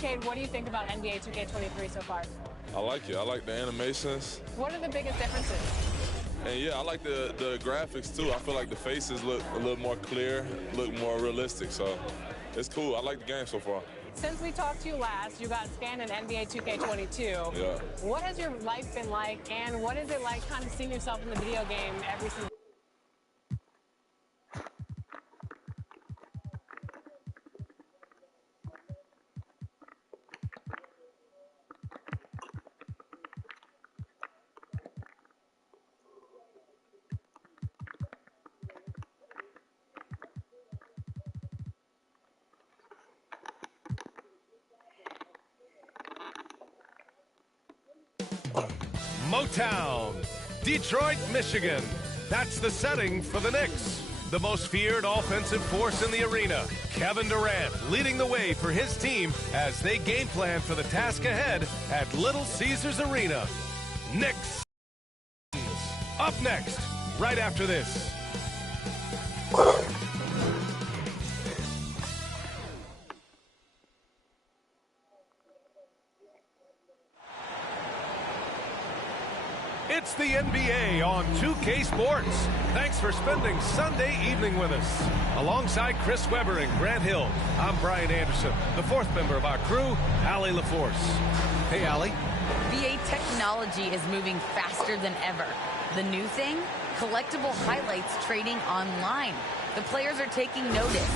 Cade, what do you think about NBA 2K23 so far? I like it. I like the animations. What are the biggest differences? And yeah, I like the graphics too. I feel like the faces look a little more clear, look more realistic. So it's cool. I like the game so far. Since we talked to you last, you got scanned in NBA 2K22. Yeah. What has your life been like, and what is it like kind of seeing yourself in the video game every single Motown, Detroit, Michigan. That's the setting for the Knicks. The most feared offensive force in the arena, Kevin Durant, leading the way for his team as they game plan for the task ahead at Little Caesars Arena. Knicks. Up next, right after this. It's the NBA on 2K Sports. Thanks for spending Sunday evening with us. Alongside Chris Webber and Grant Hill, I'm Brian Anderson, the fourth member of our crew, Allie LaForce. Hey, Allie. VA technology is moving faster than ever. The new thing? Collectible highlights trading online. The players are taking notice.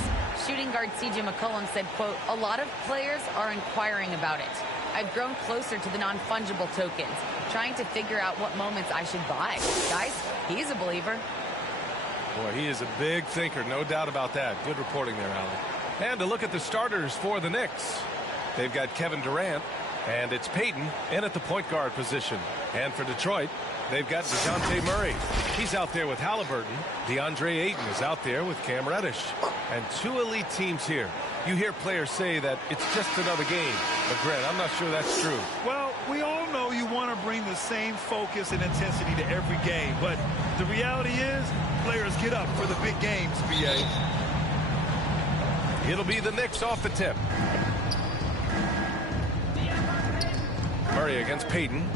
Shooting guard CJ McCollum said, quote, "A lot of players are inquiring about it. I've grown closer to the non-fungible tokens, trying to figure out what moments I should buy." Guys, he's a believer. Boy, he is a big thinker, no doubt about that. Good reporting there, Allie. And to look at the starters for the Knicks. They've got Kevin Durant, and it's Payton in at the point guard position. And for Detroit, they've got DeJounte Murray. He's out there with Haliburton. DeAndre Ayton is out there with Cam Reddish. And two elite teams here. You hear players say that it's just another game. But, Grant, I'm not sure that's true. Well, we all know you want to bring the same focus and intensity to every game. But the reality is, players get up for the big games, BA. It'll be the Knicks off the tip. Murray against Payton.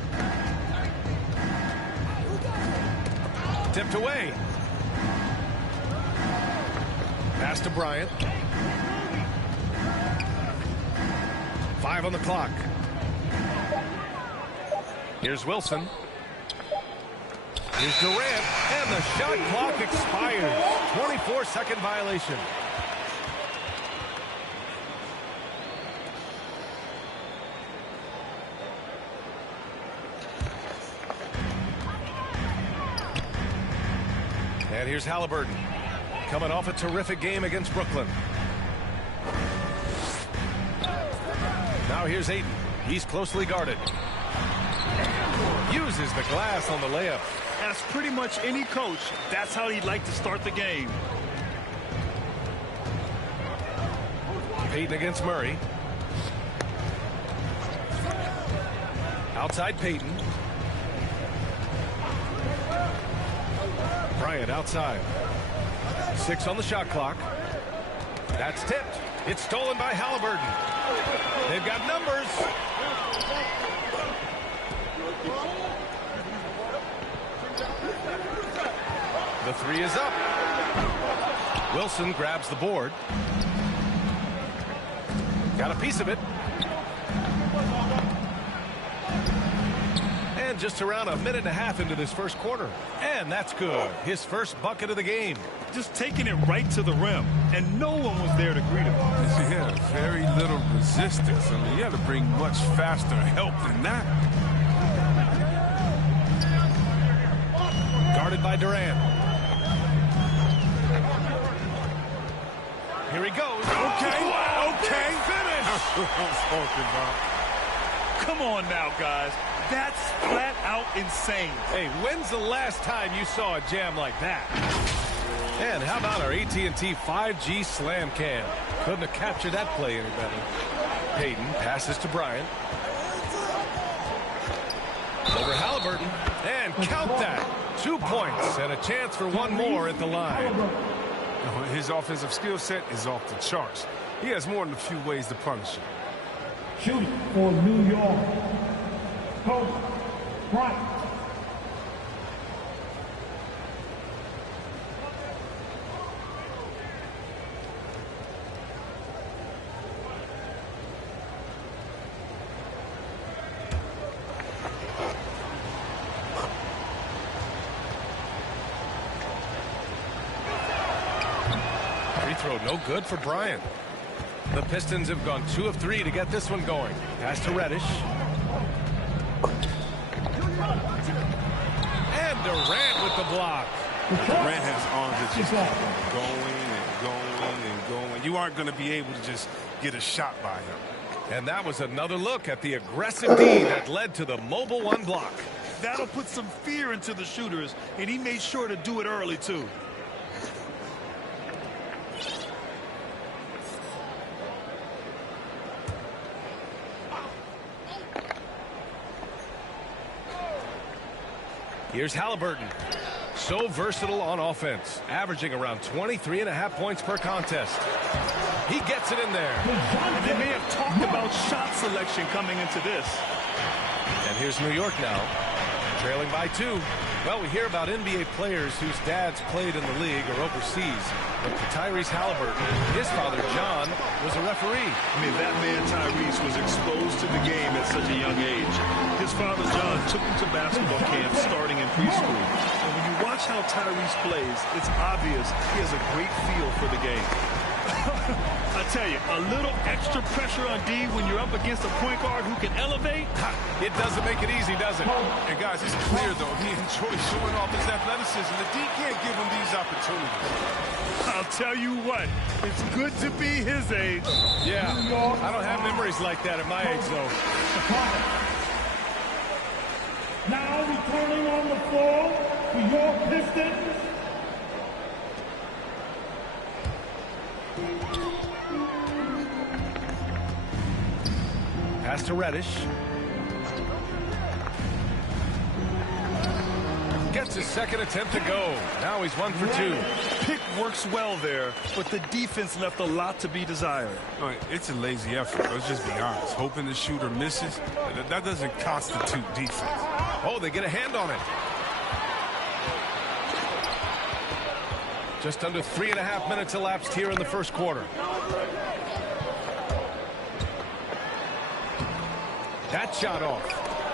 Tipped away. Pass to Bryant. 5 on the clock. Here's Wilson. Here's Durant. And the shot clock expires. 24-second violation. And here's Haliburton, coming off a terrific game against Brooklyn. Now here's Ayton. He's closely guarded. Uses the glass on the layup. As pretty much any coach, that's how he'd like to start the game. Payton against Murray. Outside Payton. Bryant outside. 6 on the shot clock. That's tipped. It's stolen by Haliburton. They've got numbers. The three is up. Wilson grabs the board. Got a piece of it. And just around a minute and a half into this first quarter. And that's good. His first bucket of the game. Just taking it right to the rim, and no one was there to greet him. He had very little resistance. I mean, you had to bring much faster help than that. Guarded by Durant. Here he goes. Okay, okay. Finish. That's what I'm talking about. Come on now, guys. That's flat out insane. Hey, when's the last time you saw a jam like that? And how about our AT&T 5G slam cam? Couldn't have captured that play any better. Payton passes to Bryant. Over Haliburton. And count that. 2 points and a chance for one more at the line. His offensive skill set is off the charts. He has more than a few ways to punish him. Shooting for New York, Kobe Bryant. Free throw no good for Bryant. The Pistons have gone 2 of 3 to get this one going. Pass to Reddish. And Durant with the block. Durant has arms that just keep going and going. You aren't going to be able to just get a shot by him. And that was another look at the aggressive D that led to the mobile one block. That'll put some fear into the shooters, and he made sure to do it early, too. Here's Haliburton. So versatile on offense, averaging around 23.5 points per contest. He gets it in there. And they may have talked about shot selection coming into this. And here's New York now. trailing by 2. Well, we hear about NBA players whose dads played in the league or overseas. But for Tyrese Haliburton, his father, John, was a referee. I mean, that man, Tyrese, was exposed to the game at such a young age. His father, John, took him to basketball camp starting in preschool. And when you watch how Tyrese plays, it's obvious he has a great feel for the game. I tell you, a little extra pressure on D when you're up against a point guard who can elevate. It doesn't make it easy, does it? And guys, it's clear, though, he enjoys showing off his athleticism. The D can't give him these opportunities. I'll tell you what, it's good to be his age. Yeah, I don't have memories like that at my age, though. Now returning on the floor for your Pistons, pass to Reddish. Gets his second attempt to go. Now he's 1 for 2. Pick works well there, but the defense left a lot to be desired. It's a lazy effort. Let's just be honest. Hoping the shooter misses, that doesn't constitute defense. Oh, they get a hand on it. Just under 3.5 minutes elapsed here in the first quarter. That shot off.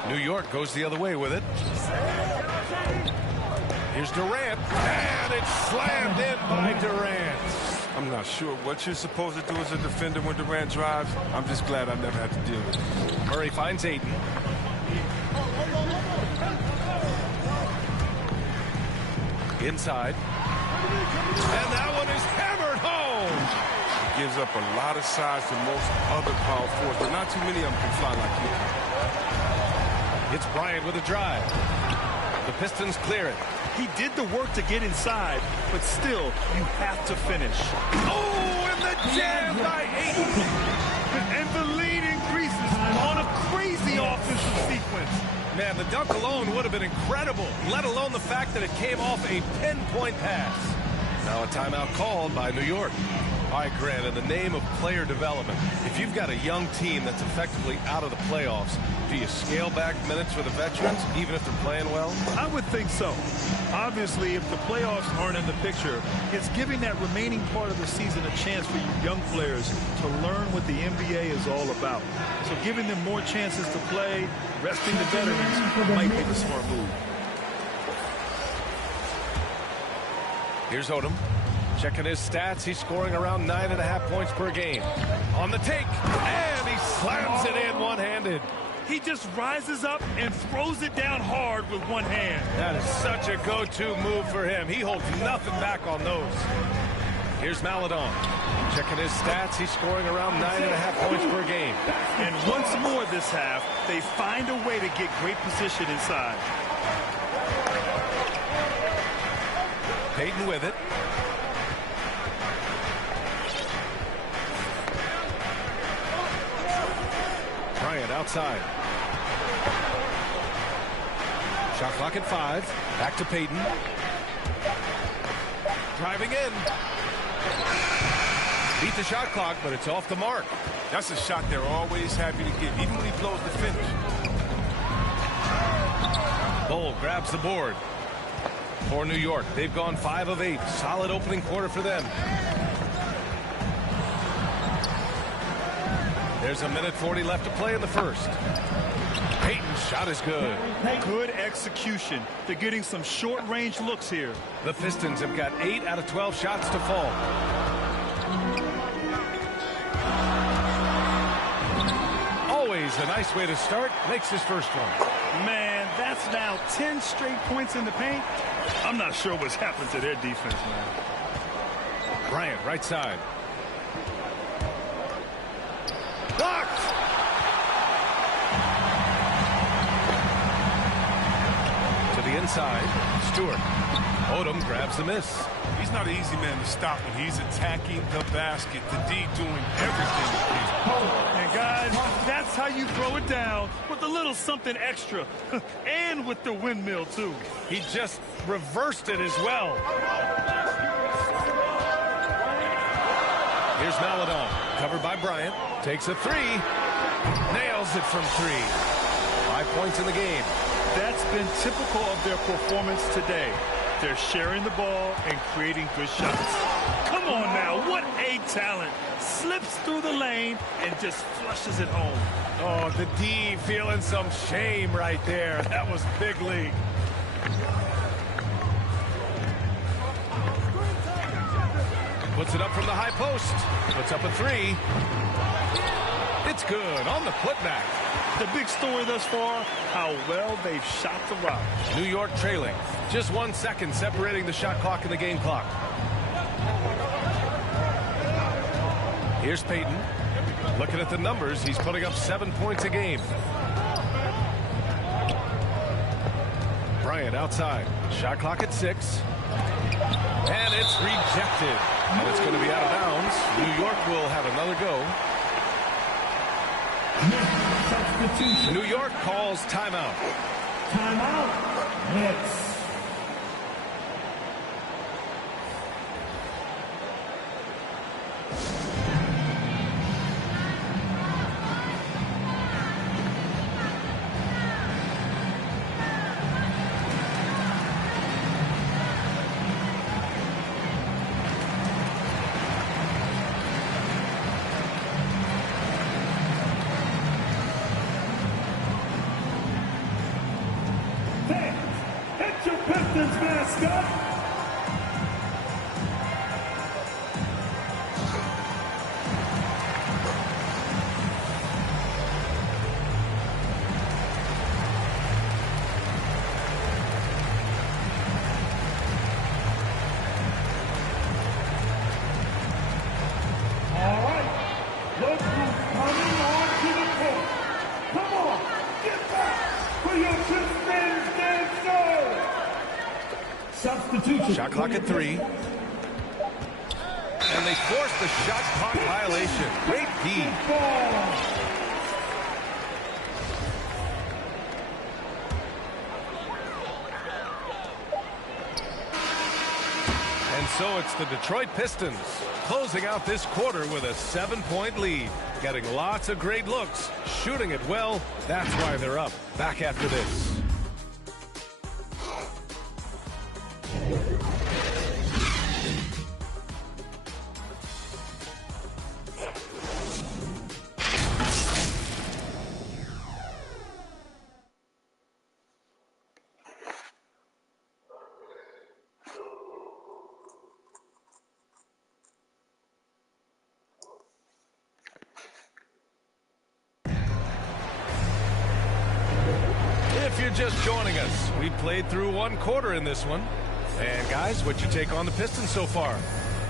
New York goes the other way with it. Here's Durant, and it's slammed in by Durant. I'm not sure what you're supposed to do as a defender when Durant drives. I'm just glad I never had to deal with it. Murray finds Ayton. Inside. And that one is hammered home. He gives up a lot of size to most other power forwards, but not too many of them can fly like you. It's Bryant with a drive. The Pistons clear it. He did the work to get inside, but still, you have to finish. Oh, and the jam by Ayton. And the lead increases on a crazy offensive sequence. Man, the dunk alone would have been incredible, let alone the fact that it came off a pinpoint pass. Now a timeout called by New York. All right, Grant, in the name of player development, if you've got a young team that's effectively out of the playoffs, do you scale back minutes for the veterans, even if they're playing well? I would think so. Obviously, if the playoffs aren't in the picture, it's giving that remaining part of the season a chance for you young players to learn what the NBA is all about. So giving them more chances to play, resting the veterans, might be the smart move. Here's Odom. Checking his stats, he's scoring around 9.5 points per game. On the take, and he slams it in one-handed. He just rises up and throws it down hard with one hand. That is such a go-to move for him. He holds nothing back on those. Here's Maledon. Checking his stats, he's scoring around 9.5 points per game. And once more this half, they find a way to get great position inside. Payton with it. Bryant outside. Shot clock at 5. Back to Payton. Driving in. Beat the shot clock, but it's off the mark. That's a shot they're always happy to give, even when he blows the finish. Bull grabs the board. For New York, they've gone 5 of 8. Solid opening quarter for them. There's a minute 40 left to play in the first. Payton's shot is good. Good execution. They're getting some short-range looks here. The Pistons have got 8 out of 12 shots to fall. Always a nice way to start. Makes his first one. Man, that's now 10 straight points in the paint. I'm not sure what's happened to their defense, man. Bryant, right side. Blocked! To the inside. Stewart. Odom grabs the miss. He's not an easy man to stop when he's attacking the basket. The D doing everything he can. And guys, that's how you throw it down, with a little something extra. And with the windmill, too. He just reversed it as well. Here's Maledon. Covered by Bryant. Takes a 3. Nails it from 3. 5 points in the game. That's been typical of their performance today. They're sharing the ball and creating good shots. Come on now, what a talent. Slips through the lane and just flushes it home. Oh, the D feeling some shame right there. That was big league. Puts it up from the high post. Puts up a three. It's good on the putback. The big story thus far, how well they've shot the rock. New York trailing. Just 1 second separating the shot clock and the game clock. Here's Payton. Looking at the numbers, he's putting up 7 points a game. Bryant outside. Shot clock at 6. And it's rejected. And it's going to be out of bounds. New York will have another go. New York calls timeout. Timeout. Knicks. Hit your Pistons mascot. All right, look who's coming on to the court. Come on, get back for your Pistons dancer. Substitution. Shot clock at 3. And they force the shot clock violation. Great D. And so it's the Detroit Pistons closing out this quarter with a 7-point lead. Getting lots of great looks, shooting it well. That's why they're up. Back after this. If you're just joining us, we played through 1 quarter in this one. And guys, what's your take on the Pistons so far?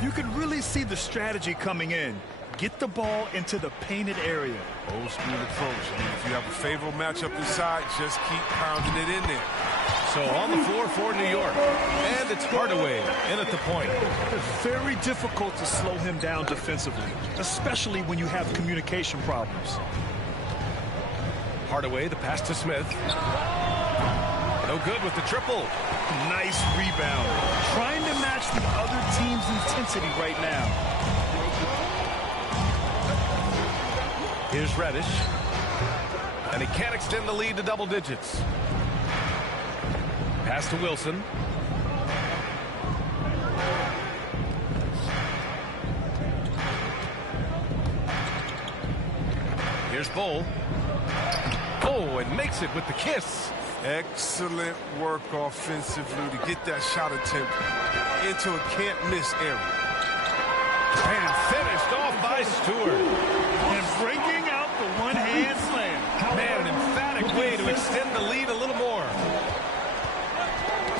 You can really see the strategy coming in. Get the ball into the painted area. Old school approach. I mean, if you have a favorable matchup inside, just keep pounding it in there. So on the floor for New York. And it's Hardaway in at the point. It's very difficult to slow him down defensively, especially when you have communication problems. Hardaway, the pass to Smith. No good with the triple. Nice rebound. Trying to match the other team's intensity right now. Here's Reddish. And he can't extend the lead to double digits. Pass to Wilson. Here's Bull. Oh, and makes it with the kiss. Excellent work offensively to get that shot attempt into a can't-miss area. And finished off by Stewart. And breaking out the one-hand slam. Man, an emphatic way to extend the lead a little more.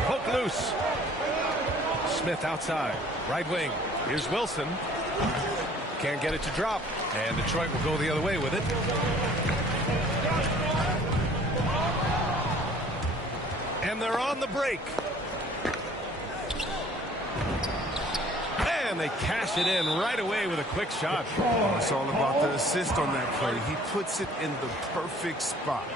Hook loose. Smith outside. Right wing. Here's Wilson. Can't get it to drop. And Detroit will go the other way with it. And they're on the break. And they cash it in right away with a quick shot. It's all about the assist on that play. He puts it in the perfect spot.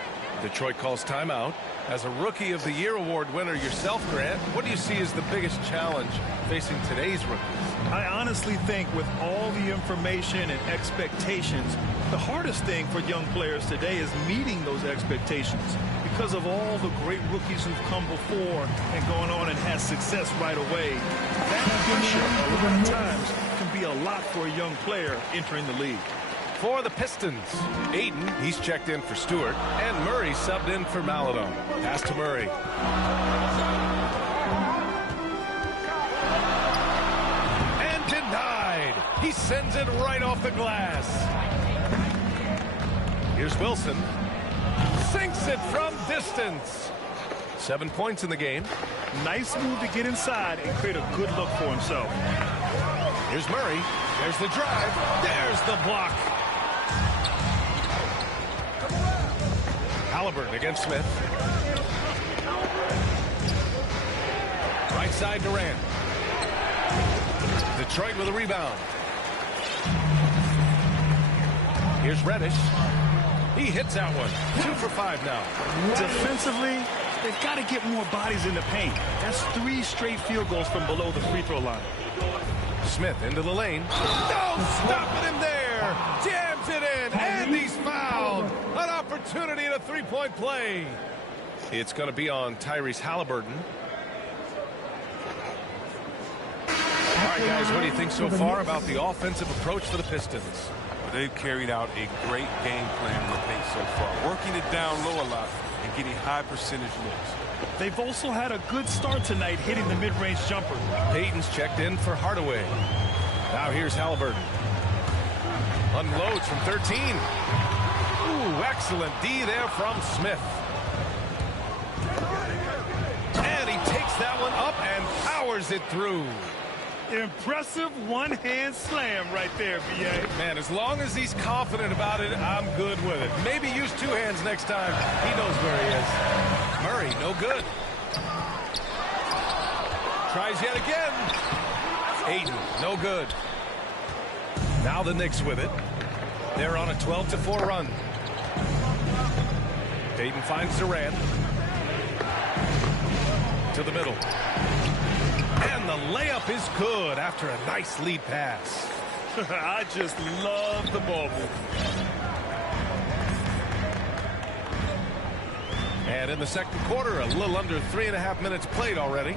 Detroit calls timeout. As a Rookie of the Year award winner yourself, Grant, what do you see as the biggest challenge facing today's rookies? I honestly think with all the information and expectations, the hardest thing for young players today is meeting those expectations. because of all the great rookies who've come before and gone on and had success right away. That pressure, a lot of times, can be a lot for a young player entering the league. For the Pistons, Ayton, he's checked in for Stewart, and Murray subbed in for Maladon. Pass to Murray. And denied. He sends it right off the glass. Here's Wilson. Sinks it from distance. 7 points in the game. Nice move to get inside and create a good look for himself. Here's Murray. There's the drive. There's the block. Haliburton against Smith. Right side Durant. Detroit with a rebound. Here's Reddish. He hits that one. 2 for 5 now. Defensively, they've got to get more bodies in the paint. That's 3 straight field goals from below the free throw line. Smith into the lane. No, stopping him there. Jams it in, and he's fouled. An opportunity in a three-point play. It's going to be on Tyrese Haliburton. All right, guys, what do you think so far about the offensive approach for the Pistons? They've carried out a great game plan in the paint so far, working it down low a lot and getting high percentage looks. They've also had a good start tonight hitting the mid-range jumper. Payton's checked in for Hardaway. Now here's Haliburton. Unloads from 13. Ooh, excellent D there from Smith. And he takes that one up and powers it through. Impressive one-hand slam right there, B.A. Man, as long as he's confident about it, I'm good with it. Maybe use 2 hands next time. He knows where he is. Murray, no good. Tries yet again. Ayton, no good. Now the Knicks with it. They're on a 12-4 run. Ayton finds Durant. To the middle. And the layup is good after a nice lead pass. I just love the ball movement. And in the second quarter, a little under 3.5 minutes played already.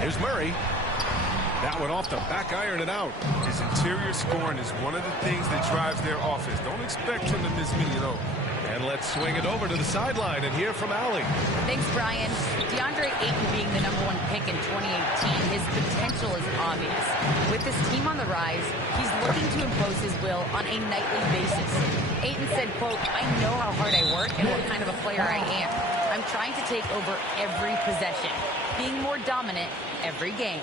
Here's Murray. That one off the back iron and out. His interior scoring is one of the things that drives their offense. Don't expect him to miss many of those. And let's swing it over to the sideline and hear from Allie. Thanks, Brian. DeAndre Ayton being the #1 pick in 2018, his potential is obvious. With his team on the rise, he's looking to impose his will on a nightly basis. Ayton said, quote, "I know how hard I work and what kind of a player I am. I'm trying to take over every possession, being more dominant every game."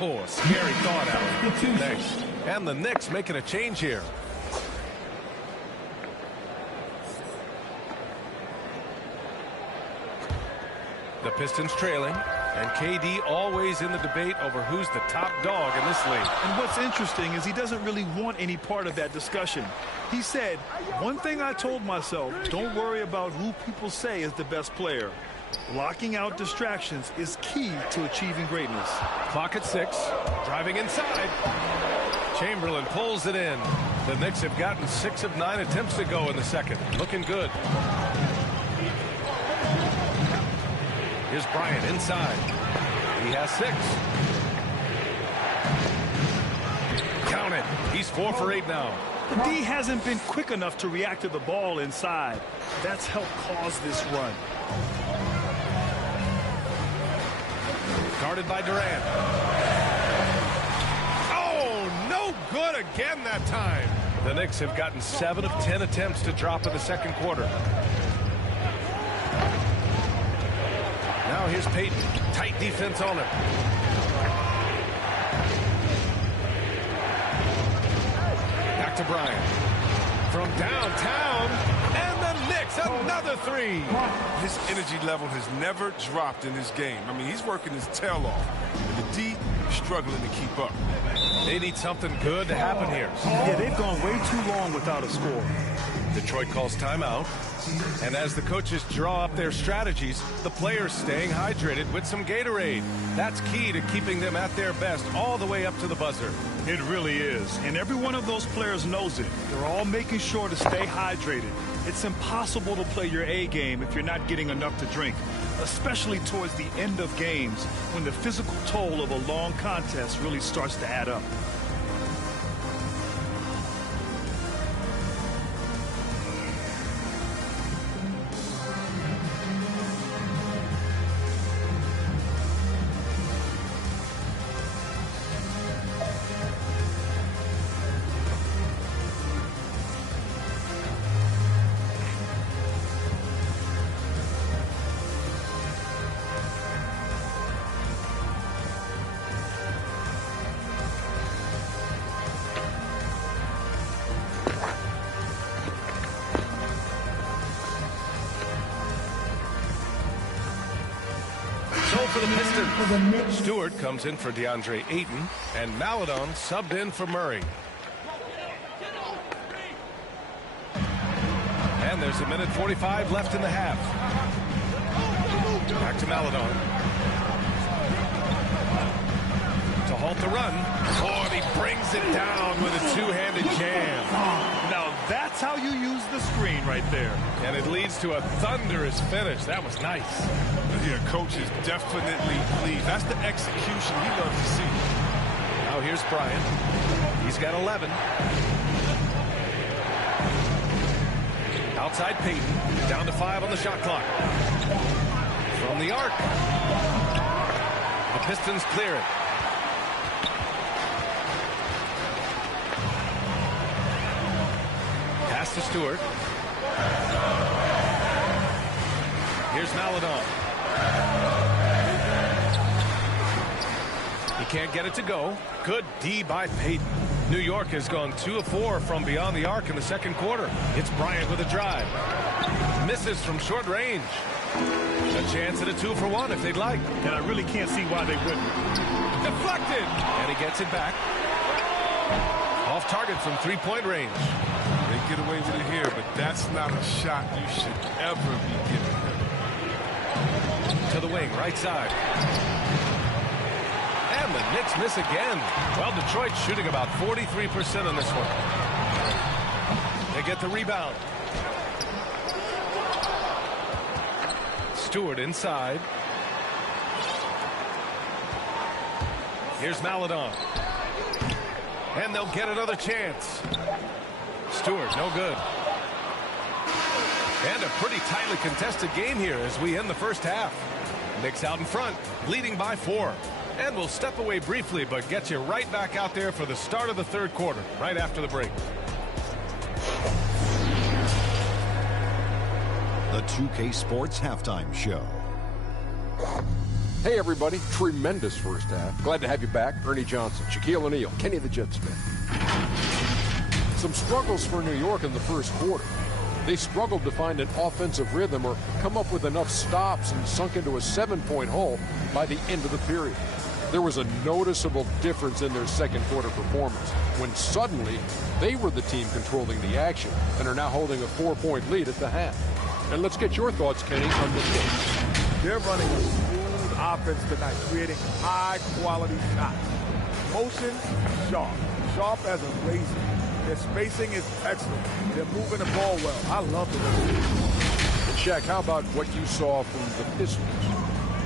Oh, a scary thought, Allie. Thanks. And the Knicks making a change here. The Pistons trailing, and KD always in the debate over who's the top dog in this league. And what's interesting is he doesn't really want any part of that discussion. He said, "One thing I told myself, don't worry about who people say is the best player. Blocking out distractions is key to achieving greatness." Clock at 6, driving inside. Chamberlain pulls it in. The Knicks have gotten 6 of 9 attempts to go in the second. Looking good. Here's Bryant inside. He has 6. Count it. He's 4 for 8 now. The D hasn't been quick enough to react to the ball inside. That's helped cause this run. Guarded by Durant. Oh, no good again that time. The Knicks have gotten 7 of 10 attempts to drop in the second quarter. Now here's Payton. Tight defense on him. Back to Bryant. From downtown. And the Knicks, another 3. His energy level has never dropped in this game. I mean, he's working his tail off. And the D struggling to keep up. They need something good to happen here. Yeah, they've gone way too long without a score. Detroit calls timeout. And as the coaches draw up their strategies, the players staying hydrated with some Gatorade. That's key to keeping them at their best all the way up to the buzzer. It really is. And every one of those players knows it. They're all making sure to stay hydrated. It's impossible to play your A game if you're not getting enough to drink, especially towards the end of games when the physical toll of a long contest really starts to add up. For the Pistons, Stewart comes in for DeAndre Ayton, and Maladon subbed in for Murray. And there's 1:45 left in the half. Back to Maladon. To halt the run. Oh, and he brings it down with a two-handed jam. Now that's how you use the screen right there. And it leads to a thunderous finish. That was nice. Yeah, coach is definitely pleased. That's the execution he loves to see. Now here's Bryant. He's got 11. Outside Payton. Down to 5 on the shot clock. From the arc. The Pistons clear it. Pass to Stewart. Here's Maladon. He can't get it to go. Good D by Payton. New York has gone 2 of 4 from beyond the arc in the second quarter. It's Bryant with a drive. Misses from short range. A chance at a 2-for-1 if they'd like. And I really can't see why they wouldn't. Deflected. And he gets it back. Off target from 3-point range. They get away with it here, but that's not a shot you should ever be giving him. To the wing, right side. And the Knicks miss again. Well, Detroit's shooting about 43% on this one. They get the rebound. Stewart inside. Here's Maladon. And they'll get another chance. Stewart, no good. And a pretty tightly contested game here as we end the first half. Knicks out in front, leading by 4. And we'll step away briefly, but get you right back out there for the start of the third quarter, right after the break. The 2K Sports Halftime Show. Hey, everybody. Tremendous first half. Glad to have you back. Ernie Johnson, Shaquille O'Neal, Kenny the Jet Smith. Some struggles for New York in the first quarter. They struggled to find an offensive rhythm or come up with enough stops and sunk into a 7-point hole by the end of the period. There was a noticeable difference in their second quarter performance when suddenly they were the team controlling the action and are now holding a 4-point lead at the half. And let's get your thoughts, Kenny, on the Knicks. They're running a smooth offense tonight, creating high-quality shots. Motion, sharp. Sharp as a razor. Their spacing is excellent. They're moving the ball well. I love the way. And Shaq, how about what you saw from the Pistons?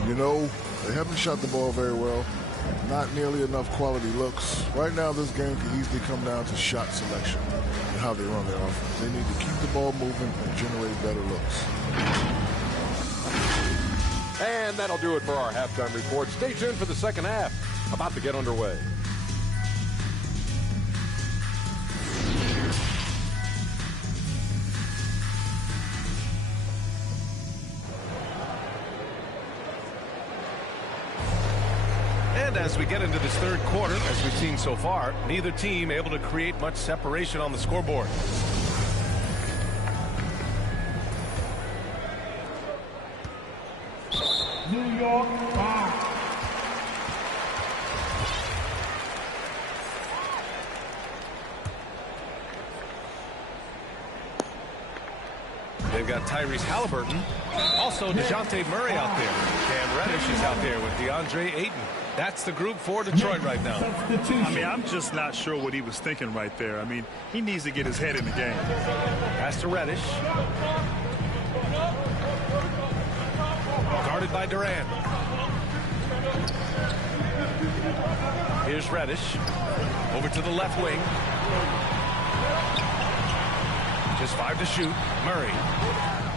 You know, they haven't shot the ball very well. Not nearly enough quality looks. Right now, this game could easily come down to shot selection and how they run their offense. They need to keep the ball moving and generate better looks. And that'll do it for our halftime report. Stay tuned for the second half. About to get underway. And as we get into this third quarter, as we've seen so far, neither team able to create much separation on the scoreboard. New York 5. They've got Tyrese Haliburton. Also, DeJounte Murray out there. Cam Reddish is out there with DeAndre Ayton. That's the group for Detroit right now. I mean, I'm just not sure what he was thinking right there. I mean, he needs to get his head in the game. Pass to Reddish. Guarded by Durant. Here's Reddish. Over to the left wing. Just 5 to shoot. Murray.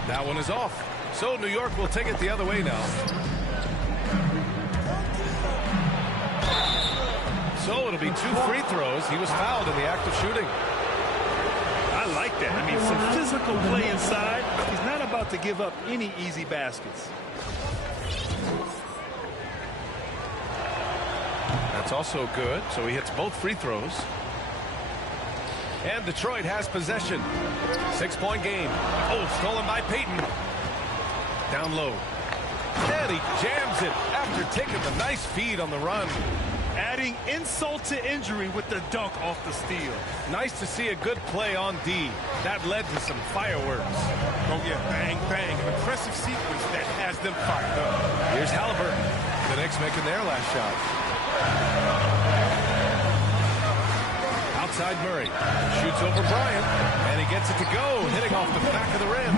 That one is off. So New York will take it the other way now. So it'll be 2 free throws. He was fouled in the act of shooting. I like that. I mean, some physical play inside. He's not about to give up any easy baskets. That's also good. So he hits both free throws. And Detroit has possession. 6-point game. Oh, stolen by Payton. Down low. And he jams it after taking the nice feed on the run. Adding insult to injury with the dunk off the steal. Nice to see a good play on D. That led to some fireworks. Oh, yeah, bang, bang. An impressive sequence that has them fired up. Here's Haliburton. The Knicks making their last shot. Outside Murray. Shoots over Bryant. And he gets it to go, hitting off the back of the rim.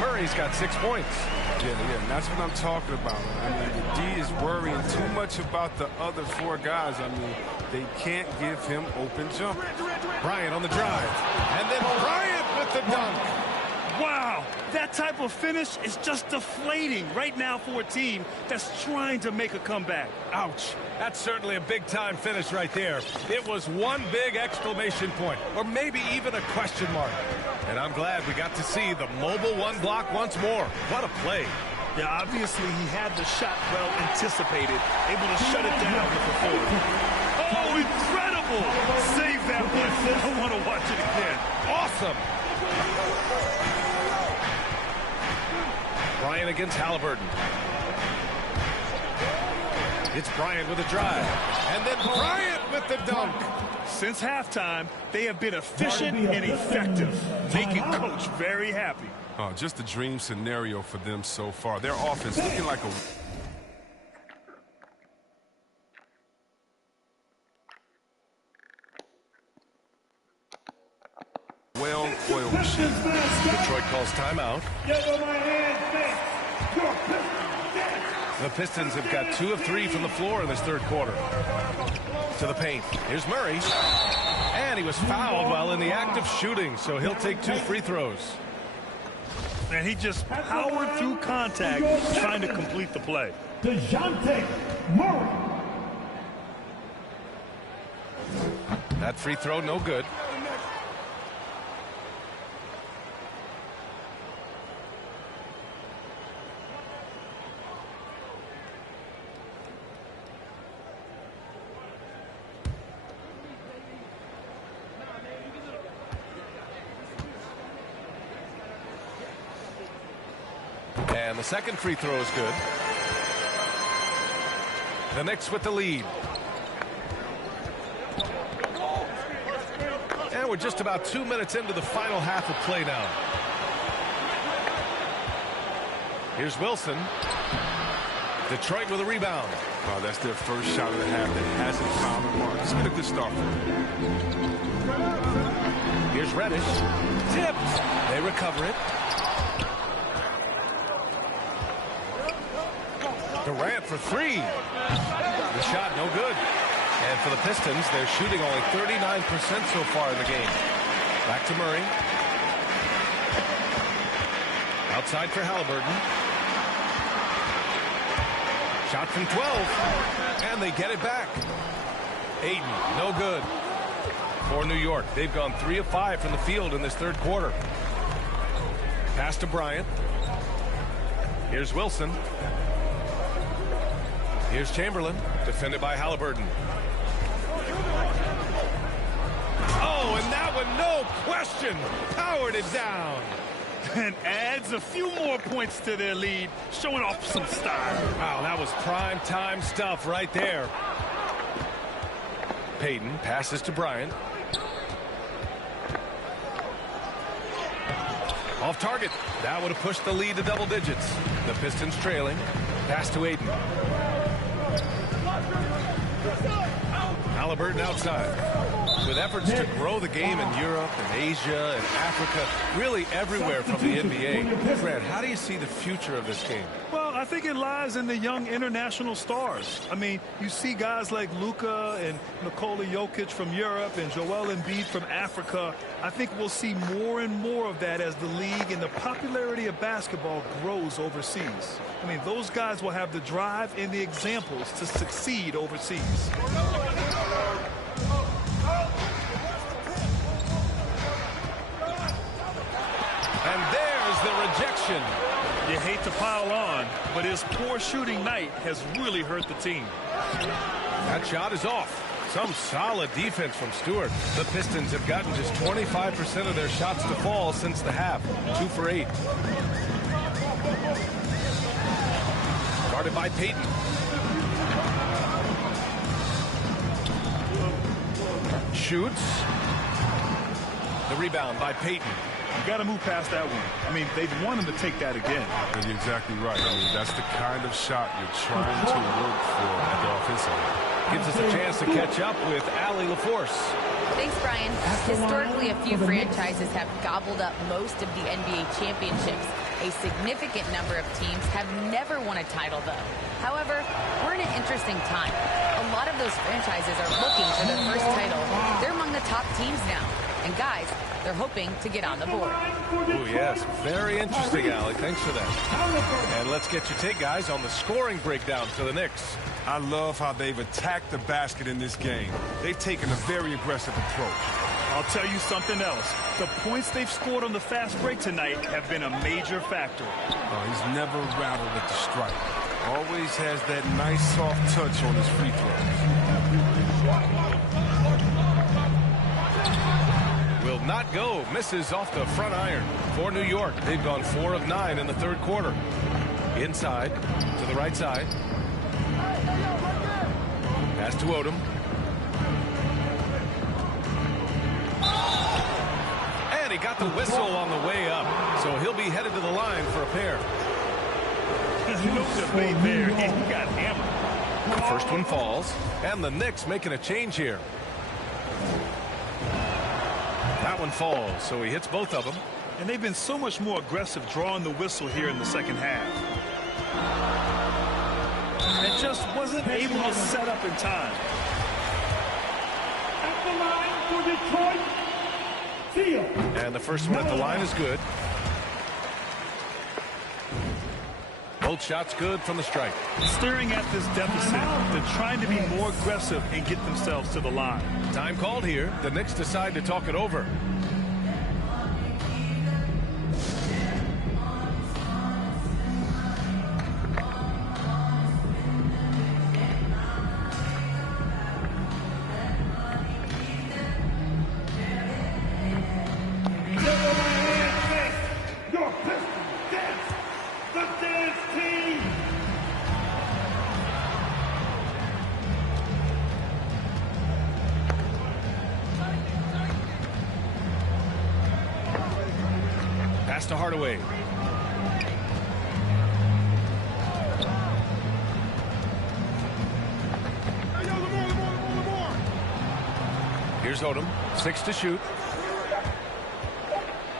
Murray's got 6 points. Yeah, and that's what I'm talking about. I mean, the D is worrying too much about the other 4 guys. I mean, they can't give him open jump. Bryant on the drive. And then Bryant with the dunk. Wow, that type of finish is just deflating right now for a team that's trying to make a comeback. Ouch. That's certainly a big-time finish right there. It was one big exclamation point, or maybe even a question mark. And I'm glad we got to see the mobile 1 block once more. What a play. Yeah, obviously he had the shot well anticipated, able to shut it down with the forward. Oh, incredible! Save that one. I want to watch it again. Awesome. Bryant against Haliburton. It's Bryant with a drive. And then Bryant with the dunk. Since halftime, they have been efficient and effective, making Coach very happy. Just a dream scenario for them so far. Their offense looking like a... well-oiled machine. Detroit calls timeout. The Pistons have got 2 of 3 from the floor in this third quarter. To the paint. Here's Murray. And he was fouled while in the act of shooting, so he'll take 2 free throws. And he just powered through contact, trying to complete the play. DeJounte Murray. That free throw, no good. And the second free throw is good. The Knicks with the lead. And we're just about 2 minutes into the final half of play now. Here's Wilson. Detroit with a rebound. Oh, that's their first shot of the half that hasn't found a mark. It's been a good start for them. Here's Reddish. Tipped. They recover it. Durant for 3. The shot no good. And for the Pistons, they're shooting only 39% so far in the game. Back to Murray. Outside for Haliburton. Shot from 12. And they get it back. Ayton, no good. For New York, they've gone 3 of 5 from the field in this third quarter. Pass to Bryant. Here's Wilson. Here's Chamberlain, defended by Haliburton. Oh, and that one, no question, powered it down. And adds a few more points to their lead, showing off some style. Wow, that was prime time stuff right there. Payton passes to Bryant. Off target. That would have pushed the lead to double digits. The Pistons trailing. Pass to Aiden. Haliburton outside. With efforts to grow the game in Europe and Asia and Africa, really everywhere from the NBA. Fred, how do you see the future of this game? Well, I think it lies in the young international stars. I mean, you see guys like Luka and Nikola Jokic from Europe and Joel Embiid from Africa. I think we'll see more and more of that as the league and the popularity of basketball grows overseas. I mean, those guys will have the drive and the examples to succeed overseas. And there's the rejection. You hate to pile on, but his poor shooting night has really hurt the team. That shot is off. Some solid defense from Stewart. The Pistons have gotten just 25% of their shots to fall since the half. 2 for 8. Guarded by Payton. Shoots. The rebound by Payton. You got to move past that one. I mean, they'd want him to take that again. And you're exactly right. I mean, that's the kind of shot you're trying to work for at the offensive end. Gives us a chance to catch up with Allie LaForce. Thanks, Brian. Historically, a few franchises have gobbled up most of the NBA championships. A significant number of teams have never won a title, though. However, we're in an interesting time. A lot of those franchises are looking for their first title. They're among the top teams now. And guys, they're hoping to get on the board. Oh, yes. Very interesting, Allie. Thanks for that. And let's get your take, guys, on the scoring breakdown for the Knicks. I love how they've attacked the basket in this game. They've taken a very aggressive approach. I'll tell you something else. The points they've scored on the fast break tonight have been a major factor. Oh, he's never rattled at the strike. Always has that nice soft touch on his free throws. Will not go. Misses off the front iron for New York. They've gone 4 of 9 in the third quarter. Inside to the right side. Pass to Odom. And he got the whistle on the way up. So he'll be headed to the line for a pair. No debate there. He got hammered. The first one falls. And the Knicks making a change here. That one falls, so he hits both of them. And they've been so much more aggressive drawing the whistle here in the second half. And just wasn't able to set up in time. At the line for Detroit, Field. And the first one at the line is good. Both shots good from the strike. Staring at this deficit, they're trying to be more aggressive and get themselves to the line. Time called here. The Knicks decide to talk it over. To Hardaway. Here's Odom. 6 to shoot.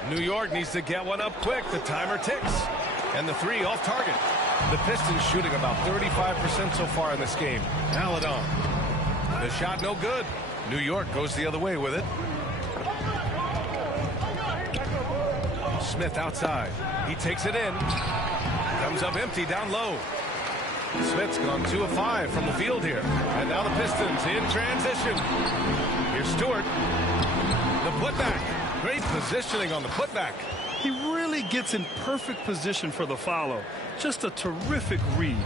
New York needs to get one up quick. The timer ticks. And the 3 off target. The Pistons shooting about 35% so far in this game. Maladon. The shot no good. New York goes the other way with it. Smith outside. He takes it in. Comes up empty down low. Smith's gone 2 of 5 from the field here. And now the Pistons in transition. Here's Stewart. The putback. Great positioning on the putback. He really gets in perfect position for the follow. Just a terrific read.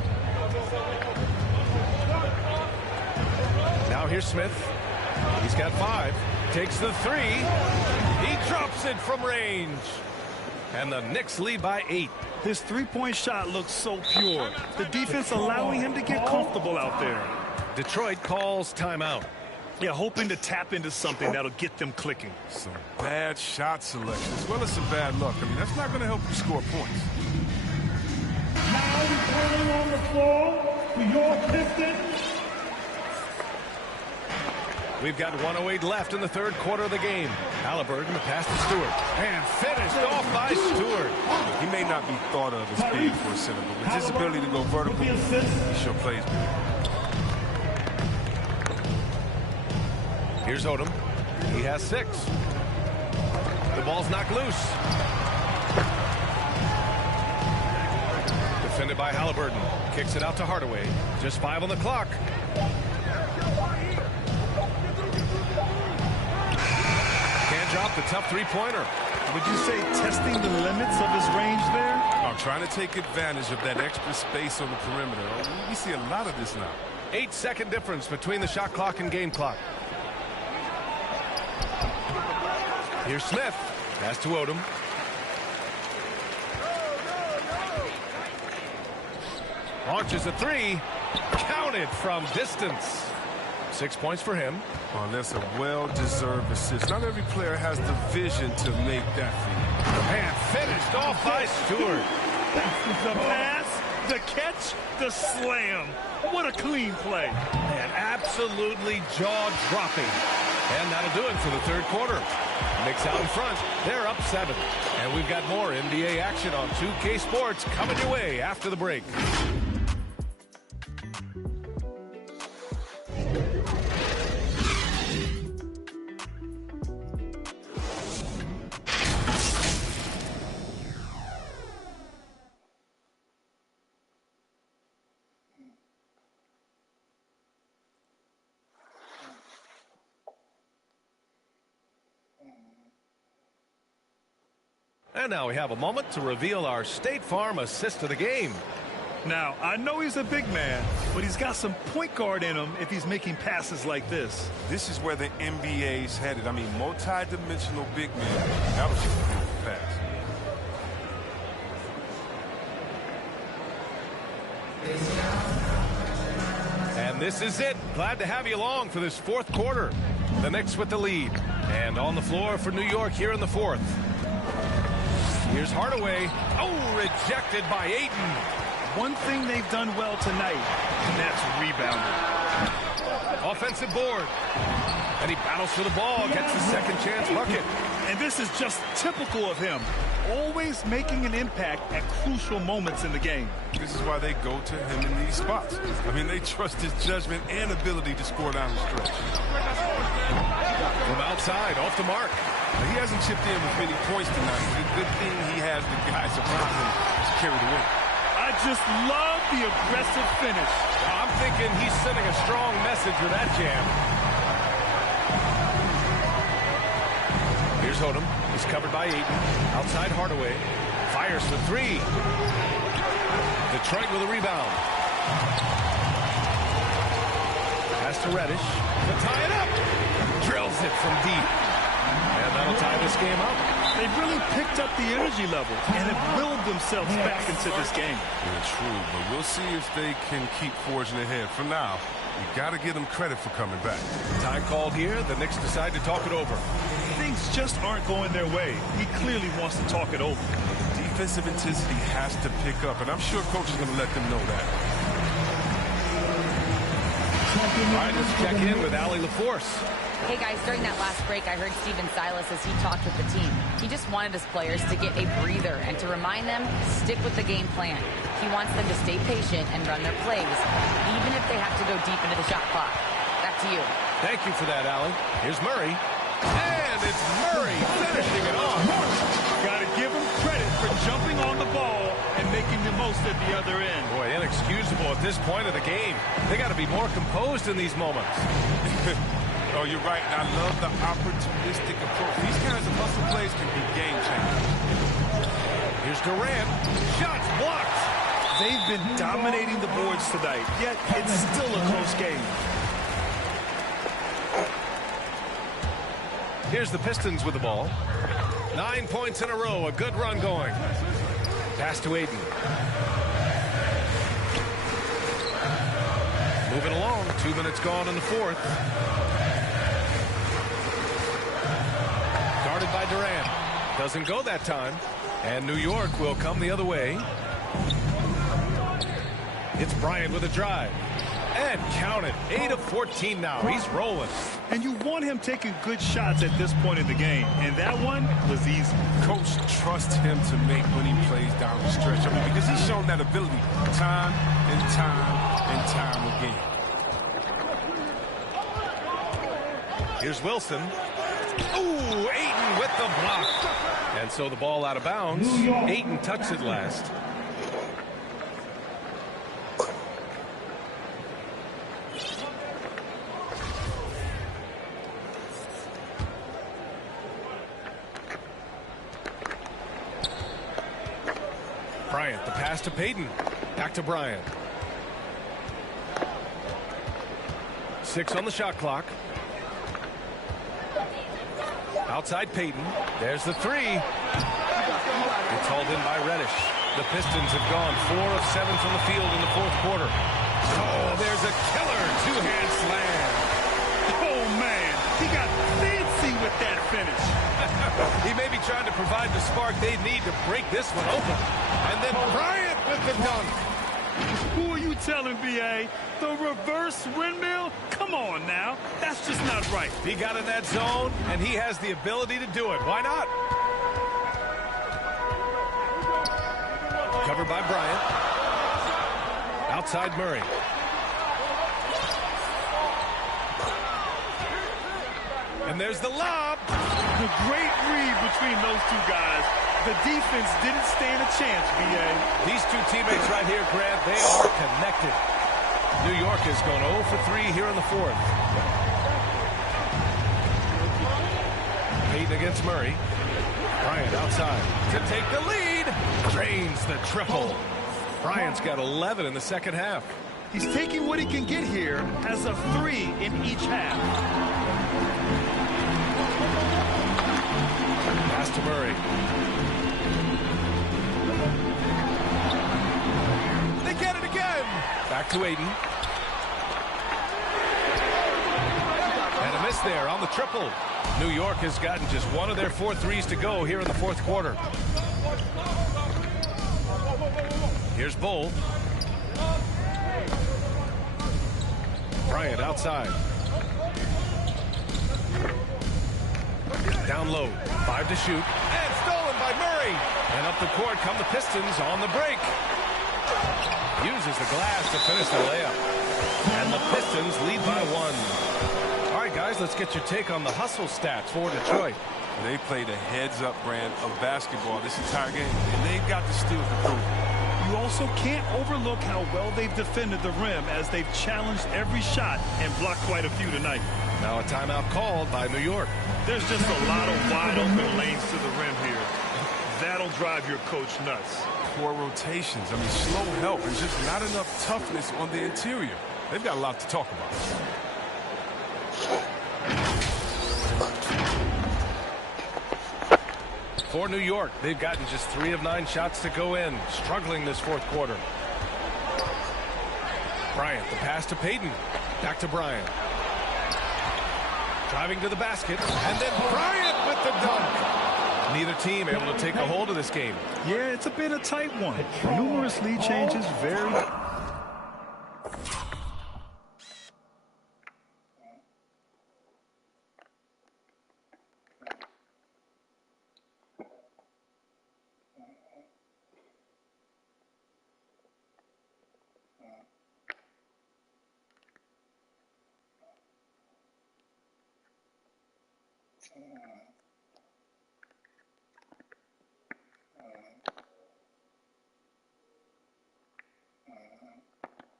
Now here's Smith. He's got 5. Takes the 3. He drops it from range. And the Knicks lead by 8. His three-point shot looks so pure. The defense allowing him to get comfortable out there. Detroit calls timeout. Yeah, hoping to tap into something that'll get them clicking. Some bad shot selection as well as some bad luck. I mean, that's not going to help you score points. Now returning on the floor for your Pistons. We've got 1:08 left in the third quarter of the game. Haliburton, the pass to Stewart. And finished off by Stewart. He may not be thought of as big for a center, but with his ability to go vertical, he sure plays big. Here's Odom. He has 6. The ball's knocked loose. Defended by Haliburton. Kicks it out to Hardaway. Just 5 on the clock. Can't drop the tough three-pointer. Would you say testing the limits of his range there? I'm trying to take advantage of that extra space on the perimeter. We see a lot of this now. 8-second difference between the shot clock and game clock. Here's Smith. Pass to Odom. Launches a 3. Counted from distance. 6 points for him. Oh, that's a well-deserved assist. Not every player has the vision to make that feed. And finished off by Stewart. The pass, the catch, the slam. What a clean play. And absolutely jaw-dropping. And that'll do it for the third quarter. Knicks out in front. They're up 7. And we've got more NBA action on 2K Sports coming your way after the break. And now we have a moment to reveal our State Farm assist of the game. Now, I know he's a big man, but he's got some point guard in him if he's making passes like this. This is where the NBA's headed. I mean, multi-dimensional big man. That was just a beautiful pass. And this is it. Glad to have you along for this fourth quarter. The Knicks with the lead. And on the floor for New York here in the fourth. Here's Hardaway. Oh, rejected by Ayton. One thing they've done well tonight, and that's rebounding. Offensive board. And he battles for the ball, gets the second chance bucket. And this is just typical of him. Always making an impact at crucial moments in the game. This is why they go to him in these spots. I mean, they trust his judgment and ability to score down the stretch. From outside, off the mark. He hasn't chipped in with many points tonight. The good thing he has the guys around him to carry the win. I just love the aggressive finish. I'm thinking he's sending a strong message with that jam. Here's Odom. He's covered by Ayton. Outside Hardaway. Fires for 3. Detroit with a rebound. Pass to Reddish. To tie it up. Drills it from deep. And that'll tie this game up. They've really picked up the energy level and have willed themselves back into this game. Yeah, true, but we'll see if they can keep forging ahead. For now, you got to give them credit for coming back. Time called here. The Knicks decide to talk it over. Things just aren't going their way. He clearly wants to talk it over. Defensive intensity has to pick up, and I'm sure coach is going to let them know that. All right, let's check in with Allie LaForce. Hey guys, during that last break, I heard Stephen Silas as he talked with the team. He just wanted his players to get a breather and to remind them, stick with the game plan. He wants them to stay patient and run their plays, even if they have to go deep into the shot clock. Back to you. Thank you for that, Allie. Here's Murray. And it's Murray finishing it off. Got to give him credit for jumping on the ball and making the most at the other end. Boy, inexcusable at this point of the game. They got to be more composed in these moments. Oh, you're right. And I love the opportunistic approach. These kinds of hustle plays can be game changers. Here's Durant. Shots blocked. They've been dominating the boards tonight, yet it's still a close game. Here's the Pistons with the ball. 9 points in a row. A good run going. Pass to Ayton. Moving along. 2 minutes gone in the fourth. Durant. Doesn't go that time. And New York will come the other way. It's Bryant with a drive. And count it. 8 of 14 now. He's rolling. And you want him taking good shots at this point in the game. And that one was easy. Coach trusts him to make when he plays down the stretch. I mean, because he's shown that ability time and time and time again. Here's Wilson. Ooh, Ayton with the block. And so the ball out of bounds. Ayton touched it last. Bryant, the pass to Payton. Back to Bryant. 6 on the shot clock. Outside Payton. There's the 3. It's hauled in by Reddish. The Pistons have gone 4 of 7 from the field in the fourth quarter. Oh, there's a killer two-hand slam. Oh, man. He got fancy with that finish. He may be trying to provide the spark they need to break this one open. And then Bryant with the dunk. Who are you telling, B.A.? The reverse windmill? Come on now. That's just not right. He got in that zone, and he has the ability to do it. Why not? Covered by Bryant. Outside Murray. And there's the lob. The great read between those two guys. The defense didn't stand a chance, B.A. These two teammates right here, Grant, they are connected. New York has gone 0 for 3 here in the fourth. Payton against Murray. Bryant outside to take the lead. Drains the triple. Bryant's got 11 in the second half. He's taking what he can get here as a 3 in each half. Pass to Murray. They get it again. Back to Ayton. And a miss there on the triple. New York has gotten just one of their 4 threes to go here in the fourth quarter. Here's Bull. Bryant outside. Down low. 5 to shoot. And stolen by Murray. And up the court come the Pistons on the break. Uses the glass to finish the layup. And the Pistons lead by 1. All right, guys, let's get your take on the hustle stats for Detroit. They played a heads-up brand of basketball this entire game, and they've got the steal to prove it. You also can't overlook how well they've defended the rim as they've challenged every shot and blocked quite a few tonight. Now a timeout called by New York. There's just a lot of wide open lanes to the rim here. That'll drive your coach nuts. Poor rotations. I mean, slow help. There's just not enough toughness on the interior. They've got a lot to talk about. For New York, they've gotten just 3 of 9 shots to go in, struggling this fourth quarter. Bryant, the pass to Payton. Back to Bryant. Driving to the basket, and then Bryant with the dunk. Neither team able to take a hold of this game. Yeah, it's a bit a tight one. Numerous lead changes, very...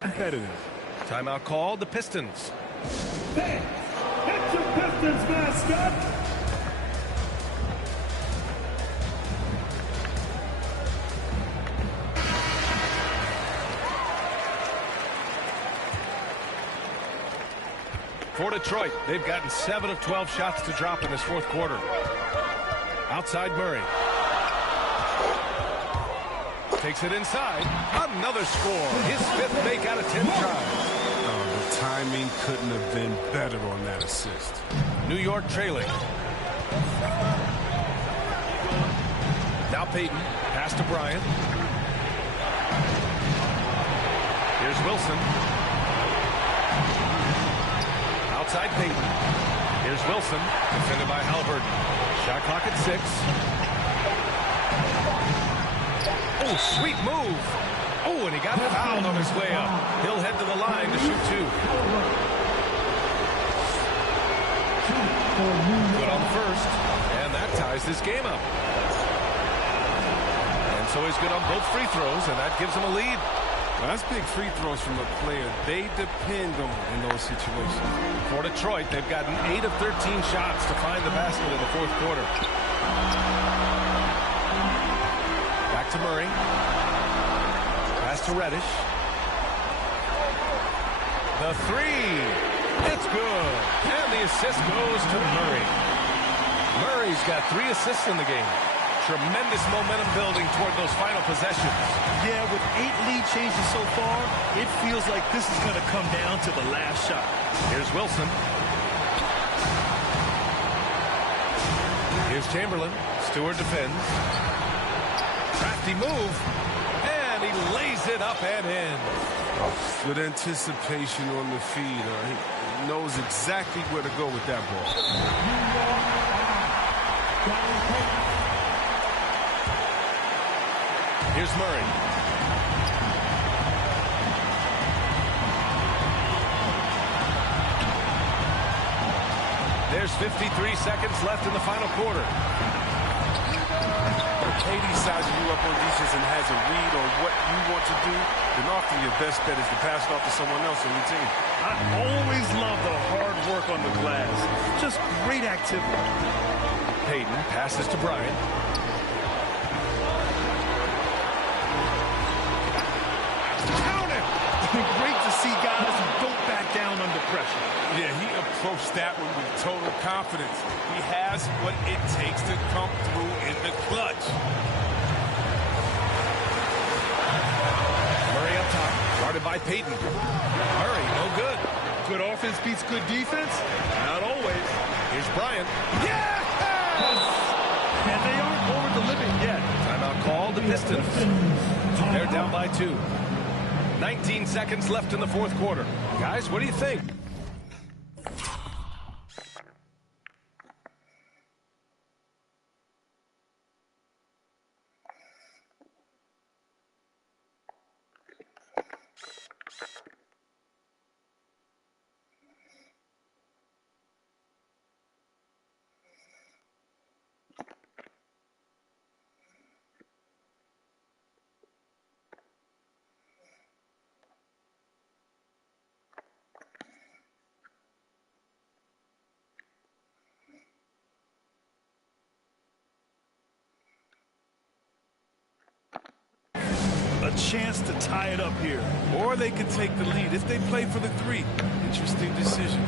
competitive. Timeout called, the Pistons. Hey, that's your Pistons mascot. For Detroit, they've gotten 7 of 12 shots to drop in this fourth quarter. Outside Murray. Takes it inside. Another score. His 5th make out of 10 tries. Oh, the timing couldn't have been better on that assist. New York trailing. Now Payton. Pass to Bryant. Here's Wilson. Outside Payton. Here's Wilson. Defended by Haliburton. Shot clock at 6. Oh, sweet move. Oh, and he got fouled on his way up. He'll head to the line to shoot 2. Good on first. And that ties this game up. And so he's good on both free throws, and that gives him a lead. Well, that's big free throws from a player they depend on in those situations. For Detroit, they've gotten 8 of 13 shots to find the basket in the fourth quarter. Back to Murray. Pass to Reddish. The 3. It's good. And the assist goes to Murray. Murray's got 3 assists in the game. Tremendous momentum building toward those final possessions. Yeah, with 8 lead changes so far, it feels like this is going to come down to the last shot. Here's Wilson. Here's Chamberlain. Stewart defends. Crafty move. And he lays it up and in. Good anticipation on the feed. He knows exactly where to go with that ball. Here's Murray. There's 53 seconds left in the final quarter. KD sizing you up on defense and has a read on what you want to do, then often your best bet is to pass it off to someone else on your team. I always love the hard work on the glass. Just great activity. Payton passes to Bryant. Great to see guys who don't back down under pressure. Yeah, he approached that one with total confidence. He has what it takes to come through in the clutch. Murray up top, guarded by Payton. Murray, no good. Good offense beats good defense? Not always. Here's Bryant. Yes! And they aren't over the limit yet. Timeout called. The Pistons. They're down by 2. 19 seconds left in the fourth quarter. Guys, what do you think? Chance to tie it up here. Or they could take the lead if they play for the 3. Interesting decision.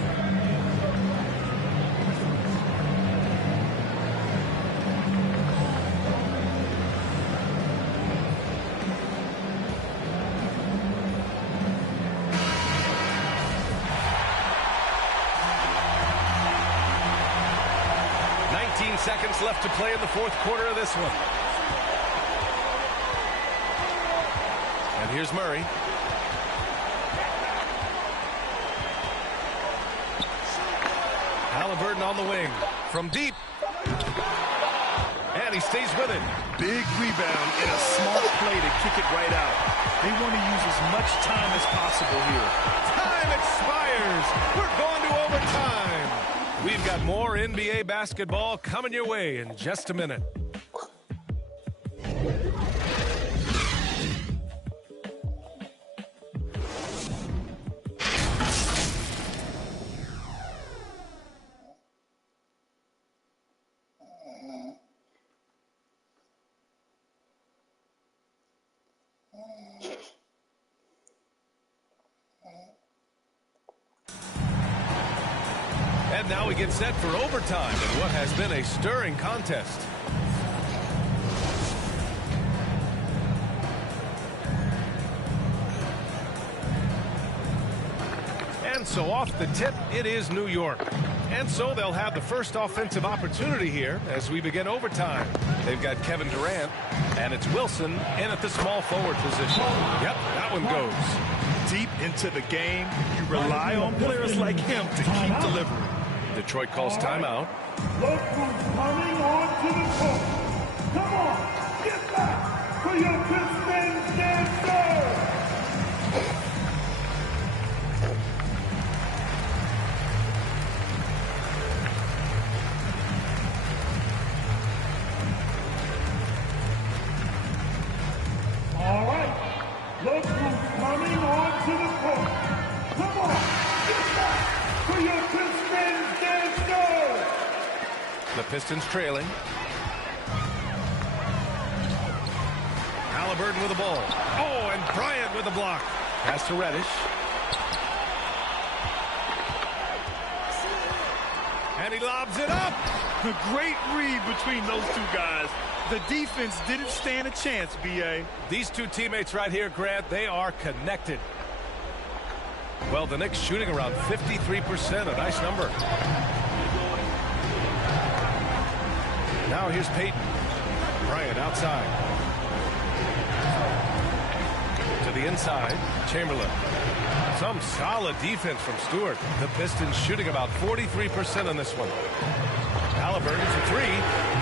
Seconds left to play in the fourth quarter of this one. And here's Murray. Haliburton on the wing. From deep. And he stays with it. Big rebound and a smart play to kick it right out. They want to use as much time as possible here. Time expires. We're going to overtime. We've got more NBA basketball coming your way in just a minute. And now we get set for overtime in what has been a stirring contest. And So off the tip, it is New York. And so they'll have the first offensive opportunity here as we begin overtime. They've got Kevin Durant, and it's Wilson in at the small forward position. Yep, that one goes. Deep into the game, you rely on players like him to keep delivering. Detroit calls timeout. Look who's coming onto the court. Come on, get back for your Pistons dancer. All right, look who's coming onto the court. Come on, get back for your Pistons dancer. The Pistons trailing. Haliburton with the ball. Oh, and Bryant with the block. Pass to Reddish. And he lobs it up. A great read between those two guys. The defense didn't stand a chance, B.A. These two teammates right here, Grant, they are connected. Well, the Knicks shooting around 53%, a nice number. Now here's Payton. Bryant outside. To the inside, Chamberlain. Some solid defense from Stewart. The Pistons shooting about 43% on this one. Haliburton for three.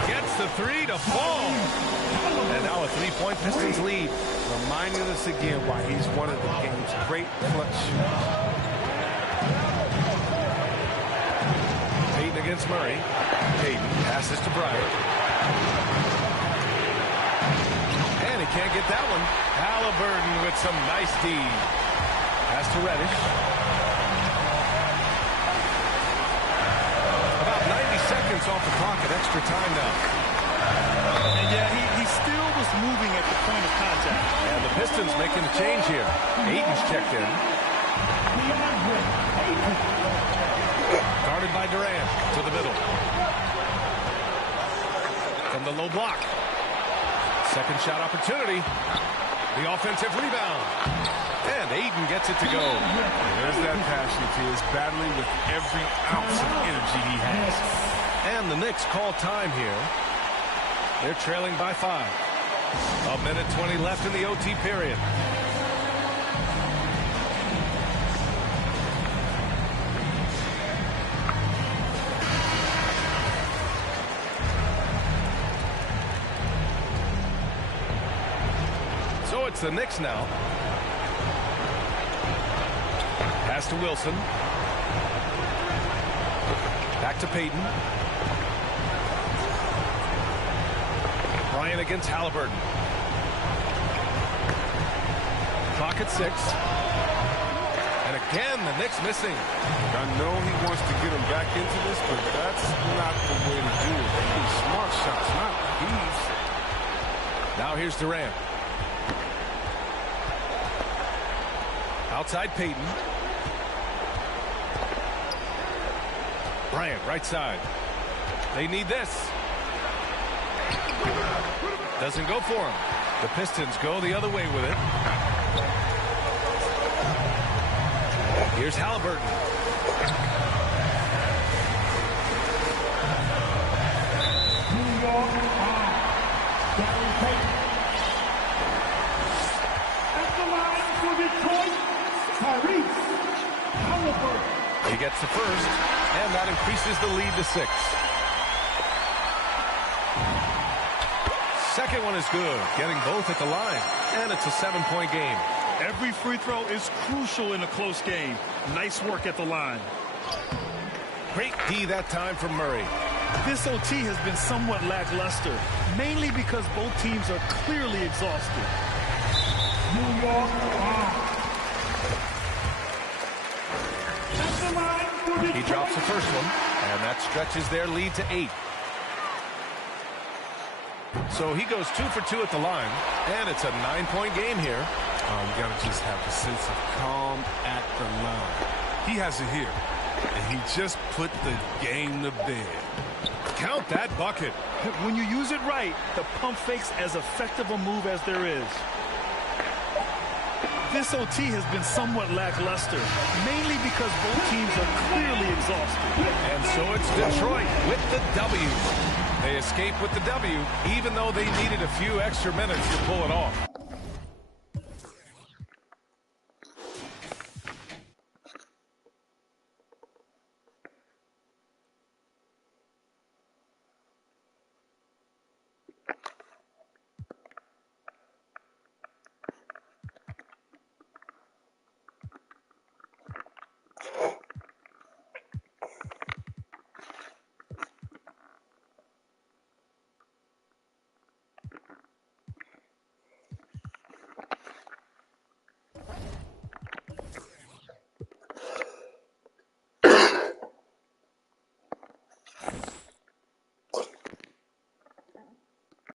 Gets the three to fall. And now a three-point Pistons lead. Reminding us again why he's one of the game's great clutch shooters. Payton against Murray. Payton passes to Bryant. And he can't get that one. Haliburton with some nice D. Pass to Reddish. About 90 seconds off the clock at extra time now. And yeah, he still was moving at the point of contact. And the Pistons making a change here. Ayton's checked in. Guarded by Durant to the middle. From the low block. Second shot opportunity. The offensive rebound. And Ayton gets it to go. There's that passion. He is battling with every ounce of energy he has. And the Knicks call time here. They're trailing by 5. A minute 20 left in the OT period. So it's the Knicks now. Pass to Wilson. Back to Payton. Bryant against Haliburton. Clock at 6. And again, the Knicks missing. I know he wants to get him back into this, but that's not the way to do it. These smart shots, not thieves. Now here's Durant. Outside Payton. Bryant, right side. They need this. Doesn't go for him. The Pistons go the other way with it. Here's Haliburton. New York high. Gary Payton. At the line for Detroit, Tyrese Haliburton. He gets the first, and that increases the lead to 6. Second one is good, getting both at the line, and it's a 7-point game. Every free throw is crucial in a close game. Nice work at the line. Great D that time from Murray. This OT has been somewhat lackluster, mainly because both teams are clearly exhausted. New York high. At the line for Detroit. He drops the first one, and that stretches their lead to 8. So he goes 2 for 2 at the line, and it's a 9-point game here. You got to just have a sense of calm at the line. He has it here, and he just put the game to bed. Count that bucket. When you use it right, the pump fake's as effective a move as there is. This OT has been somewhat lackluster, mainly because both teams are clearly exhausted. And so it's Detroit with the W. They escape with the W, even though they needed a few extra minutes to pull it off.